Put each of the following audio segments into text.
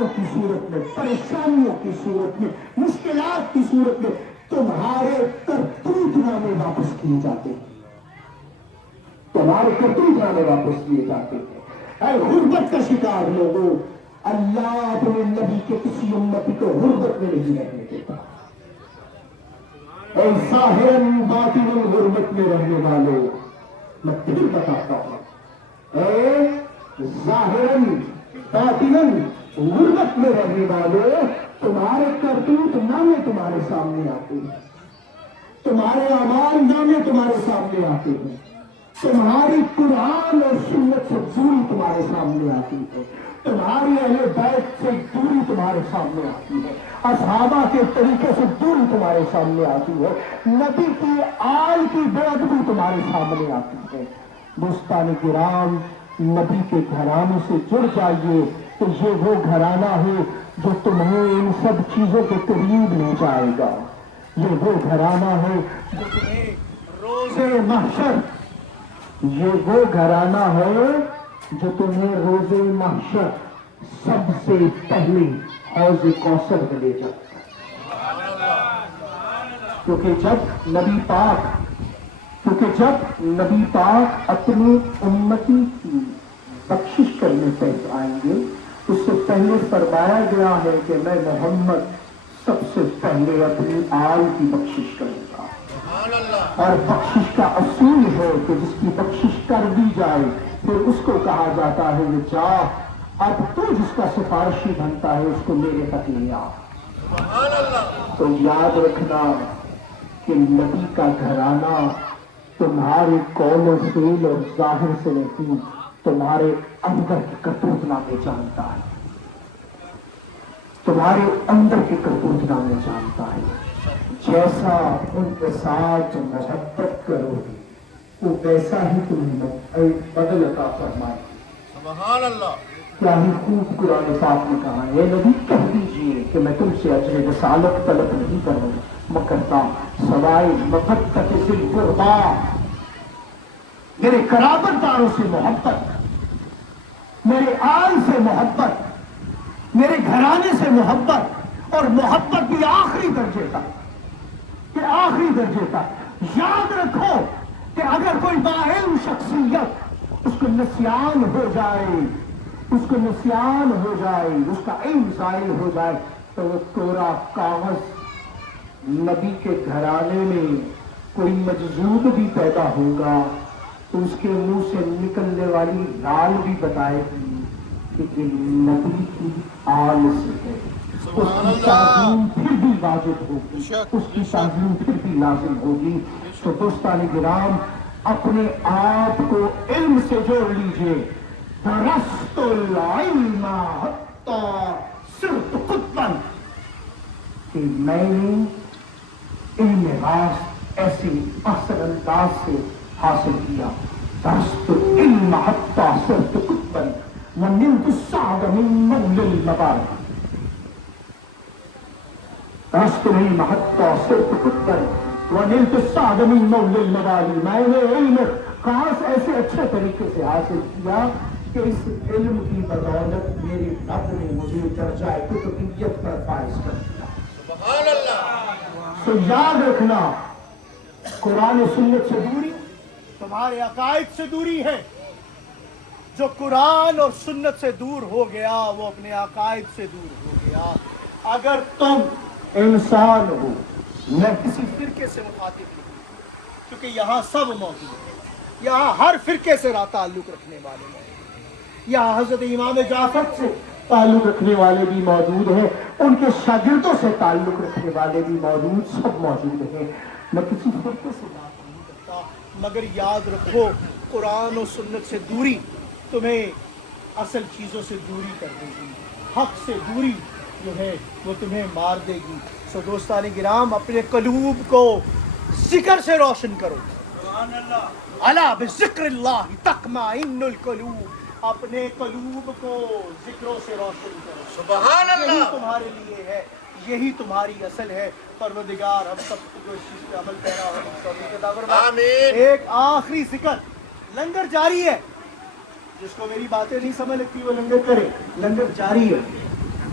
بیماریوں کی صورت میں، پریشانیوں کی صورت میں، مشکلات کی صورت میں تمہارے کرتوت نامے واپس کیے جاتے ہیں، تمہارے کرتوت نامے واپس کیے جاتے ہیں۔ اے غربت کا شکار لوگوں، اللہ اپنے نبی کے کسی امتی کو غربت میں نہیں رہنے دیتا۔ اے ظاہراً باطناً غربت میں رہنے والوں، میں پھر بتاتا ہوں، اے ظاہراً باطناً غربت میں رہنے والوں، تمہارے کرتوت نامے تمہارے سامنے آتے ہیں، تمہارے اعمال نامے تمہارے سامنے آتے ہیں، تمہاری قرآن اور سنت سے دوری تمہارے سامنے آتی ہے، تمہاری اہل بیت سے دوری تمہارے سامنے آتی ہے، اصحابہ کے طریقے سے دوری تمہارے سامنے آتی ہے، نبی کی آل کی بے ادبی تمہارے سامنے آتی ہے۔ دوستان کرام، نبی کے گھرانے سے جڑ جائیے تو یہ وہ گھرانہ ہے جو تمہیں ان سب چیزوں کے قریب لے جائے گا، یہ وہ گھرانہ ہے جو تمہیں روزے محشر، یہ وہ گھرانہ ہے جو تمہیں روز محشر سب سے پہلے حوض کوثر میں لے جائے گا۔ کیونکہ جب نبی پاک اپنی امتی کی بخشش کرنے پیش آئیں گے، اس سے پہلے فرمایا گیا ہے کہ میں محمد سب سے پہلے اپنی آل کی بخشش کروں گا، اور بخشش کا اصول ہے کہ جس کی بخشش کر دی جائے پھر اس کو کہا جاتا ہے کہ جا اب تو جس کا سفارشی بنتا ہے اس کو میرے تک لے آ۔ تو یاد رکھنا کہ نبی کا گھرانہ تمہارے قول و فعل اور ظاہر سے نہیں، تمہارے اندر کے کرتوت نامے جانتا ہے، تمہارے اندر کے کرتوت نامے جانتا ہے۔ جیسا ان کے ساتھ محبت کرو گے وہ ویسا ہی تمہیں بدل عطا فرمائے۔ سبحان اللہ۔ کیا ہی خوب قرآن پاک نے کہا، اے نبی کہہ دیجئے کہ میں تم سے اجر رسالت طلب نہیں کرتا سوائے مودت ذی القربیٰ، میرے قرابت داروں سے محبت، میرے آل سے محبت، میرے گھرانے سے محبت، اور محبت بھی آخری درجے تک، کہ آخری درجے تک۔ یاد رکھو کہ اگر کوئی باعلم شخصیت اس کو نسیان ہو جائے، اس کو نسیان ہو جائے، اس کا علم ضائع ہو جائے تو وہ کوڑا کاغذ، نبی کے گھرانے میں کوئی مجذوب بھی پیدا ہوگا تو اس کے منہ سے نکلنے والی لال بھی بتائے گی کہ یہ نبی کی آل سے ہے، اس کی تعظیم پھر بھی واجب ہوگی، اس کی تعظیم پھر بھی لازم ہوگی۔ تو دوستان کرام، اپنے آپ کو علم سے جوڑ لیجئے۔ درست العلم حتی صرت قطبا، کہ میں نے علم راست ایسے احسن انداز سے حاصل کیا۔ درست العلم حتی صرت قطبا ونلت السعد من مول المبارک، درست العلم حتی صرت قطبا ونلت السعد من مول المبارک، میں نے علم خاص ایسے اچھے طریقے سے حاصل کیا کہ اس علم کی بدولت میرے رب نے مجھے درجہ قطبیت پر فائز کر دیا۔ سبحان اللہ۔ تو یاد رکھنا، قرآن و سنت سے دوری تمہارے عقائد سے دوری ہے۔ جو قرآن اور سنت سے دور ہو گیا وہ اپنے عقائد سے دور ہو گیا۔ اگر تم انسان ہو، میں کسی فرقے سے مخاطب نہیں، کیونکہ یہاں سب موجود ہیں، یہاں ہر فرقے سے تعلق رکھنے والے موجود ہیں، یہاں حضرت امام جعفر سے تعلق رکھنے والے بھی موجود ہیں، ان کے شاگردوں سے تعلق رکھنے والے بھی موجود، سب موجود ہیں۔ میں کسی فرقے سے بات نہیں کرتا، مگر یاد رکھو قرآن و سنت سے دوری تمہیں اصل چیزوں سے دوری کر دے گی، حق سے دوری جو ہے وہ تمہیں مار دے گی۔ سو دوستان کرام، اپنے قلوب کو ذکر سے روشن کرو۔ سبحان اللہ۔ الا بذکر اللہ تطمئن القلوب، اپنے قلوب کو ذکروں سے روشن کرو۔ سبحان اللہ۔ یہی تمہارے لیے ہے، یہی تمہاری اصل ہے۔ پروردگار ہم سب کو اس چیز پہ عمل پیرا ہونے کی توفیق عطا فرمائے۔ آمین۔ ایک آخری ذکر، لنگر جاری ہے، جس کو میری باتیں نہیں سمجھ لگتی وہ لنگر کرے، لنگر جاری ہے۔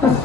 10